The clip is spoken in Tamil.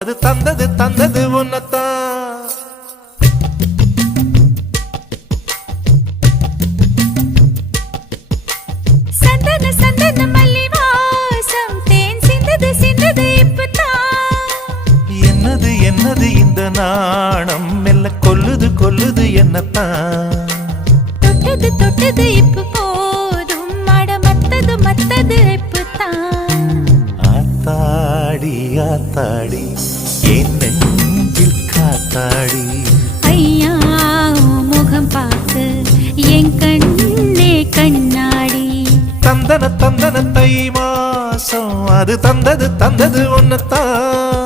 அது தந்தது தந்தது உன்னத்தான். சந்தன சந்தன மல்லி வாசம் தேன் சிந்தது சிந்தது இப்பதான். என்னது என்னது இந்த நாணம் மெல்ல கொல்லுது கொல்லுது என்னத்தான். தொட்டது தொட்டது இப்ப போதும் மட மத்தது மத்தது இப்பதான். ஆத்தாடி ஆத்தாடி என் நெஞ்சில் காத்தாடி. ஐயா முகம் பார்த்து என் கண்ணே கண்ணாடி. தந்தன தந்தன தை மாசம் அது தந்தது தந்தது ஒன்னத்தான்.